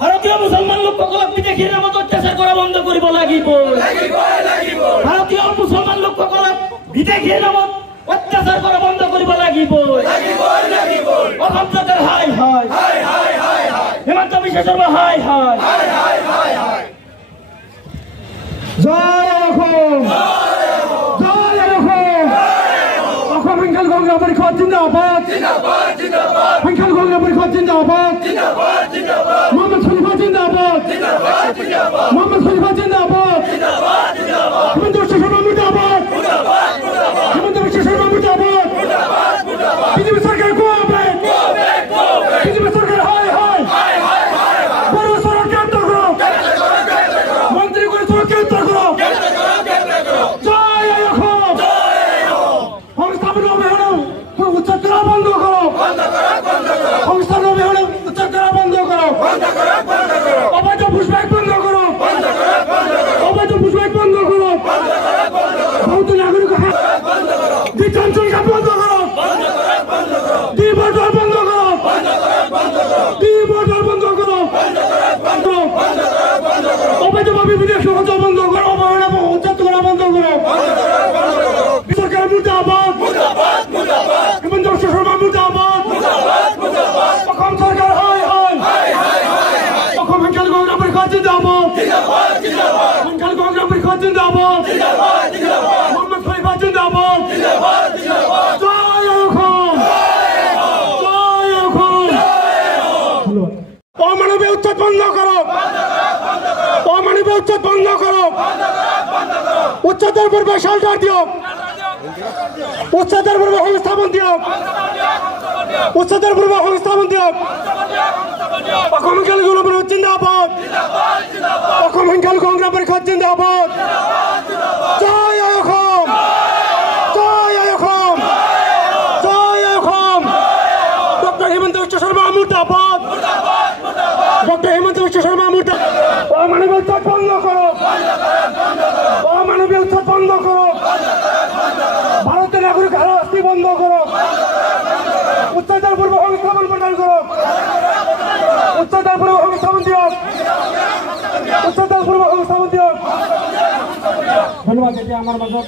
ভারতীয় মুসলমান লোকসকলক বিদেশীৰ নামত অত্যাচাৰ কৰা বন্ধ কৰিব লাগিব। ভাৰতীয় মুসলমান লোকসকলক বিদেশীৰ নামত অত্যাচাৰ কৰা বন্ধ কৰিব লাগিব। অসম চৰকাৰ high high, Himanta Biswa Sharma high high. জয় অসম, জয় অসম। অসম সংখ্যালঘু সংগ্ৰাম পৰিষদ জিন্দাবাদ, সংখ্যালঘু সংগ্ৰাম পৰিষদ জিন্দাবাদ। মোহাম্মদ খলিফা জিন্দাবাদ, মোহাম্মদ খলিফা জিন্দাবাদ। হিমন্ত বিশ্ব শর্মা মুর্দাবাদ, হিমন্ত বিশ্ব শর্মা মুর্দাবাদ। বিজেপি সরকার গো ব্যাক, বিজেপি সরকার হাই হাই। বড় সড়ক গ্রেপ্তার করো, মন্ত্রী করে সড়ক গ্রেপ্তার করো। জয় অসম, সংস্থাপন অভিযান উচ্ছেদ করা বন্ধ করো, সংস্থান অভিযান উচ্ছেদ করা বন্ধ করো। অবৈধ পুষ্পাক বন্ধ করো, অবৈধ পুষ্পাক বন্ধ করো। বহুত নাগরিক ডিটেনশন ক্যাম্প বন্ধ করো, ডিপোর্টার বন্ধ করো, ডিপোর্টার বন্ধ করো। অবৈধভাবে বিদেশ সহযোগ বন্ধ করো, অবৈধ উচ্ছেদ করা বন্ধ করো। সরকার মুর্দাবাদ, হিমন্ত বিশ্ব শর্মা মুর্দাবাদ। অসম সরকার হাই হাই, অসম সংখ্যালঘু সংগ্রাম পরিষদ জিন্দাবাদ, সংখ্যালঘু সংগ্রাম পরিষদ জিন্দাবাদ। মোহাম্মদ খলিফা জিন্দাবাদ। জয় অসম, জয় অসম। অমানবীয় উচ্ছেদ বন্ধ করো, অমানবীয় উচ্ছেদ বন্ধ করো। উচ্ছেদের পূর্বে শেল্টার দিও, উচ্ছেদের পূর্বে সংস্থাপন দিও, উচ্ছেদের পূর্বে সংস্থাপন দিও। অসম সংখ্যালঘু সংগ্রাম পরিষদ জিন্দাবাদ, অসম সংখ্যালঘু সংগ্রাম পরিষদ জিন্দাবাদ। জয় অসম, জয় অসম, জয় অসম। Doctor Himanta Biswa Sarma মুর্দাবাদ, doctor Himanta Biswa Sarma মুর্দাবাদ। অমানবীয় উচ্ছেদ বন্ধ করো, অমানবীয় উচ্ছেদ বন্ধ করো। ভারতের নাগরিক হারাশাস্তি বন্ধ করো। উচ্ছেদের পূর্ব সংস্থাপন প্রদান করো, উচ্ছেদের পূর্ব সংস্থাপন দিও, উচ্ছেদের পূর্ব সংস্থাপন দিও। ধন্যবাদ। এতিয়া আমাৰ মাজত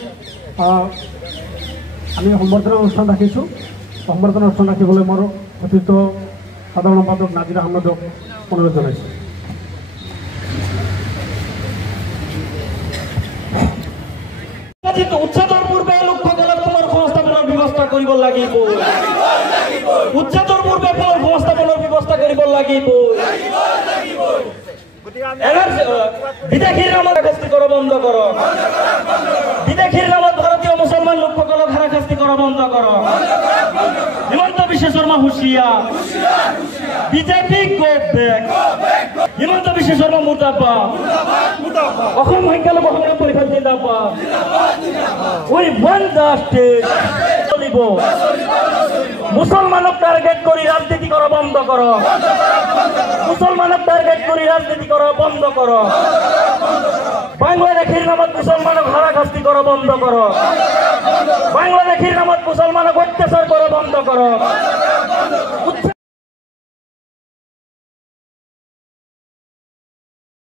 আমি সম্বৰ্ধনা অনুষ্ঠান ৰাখিছোঁ। সম্বৰ্ধনা অনুষ্ঠান ৰাখিবলৈ মোৰ অতিৰিক্ত সাধাৰণ সম্পাদক নাজিৰ আহমেদক অনুৰোধ জনাইছোঁ। উচ্ছেদৰ পূৰ্বে লোকসকলক সংস্থাপনৰ ব্যৱস্থা কৰিব লাগিব, উচ্ছেদৰ পূৰ্বে সংস্থাপনৰ ব্যৱস্থা কৰিব লাগিব। বিদেশীৰ নামত হাৰাশাস্তি কৰা বন্ধ কৰক, বিদেশীৰ নামত ভাৰতীয় মুছলমান লোকসকলক হাৰাশাস্তি কৰা বন্ধ কৰক। হিমন্ত বিশ্ব শৰ্মা হুঁচিয়াৰ, BJP go back, Himanta Biswa Sarma মুৰ্দাবাদ। অসম সংখ্যালঘু সংগ্ৰাম পৰিষদ জিন্দাবাদ। We want the state. চলিব। মুসলমানক টার্গেট করে রাজনীতি করা বন্ধ করো, মুসলমানক টার্গেট করে রাজনীতি করা বন্ধ করো। বাংলাদেশের নামত মুসলমানক হারাশাস্তি করা বন্ধ করো, বাংলাদেশের নামত মুসলমানক অত্যাচার করা বন্ধ করো।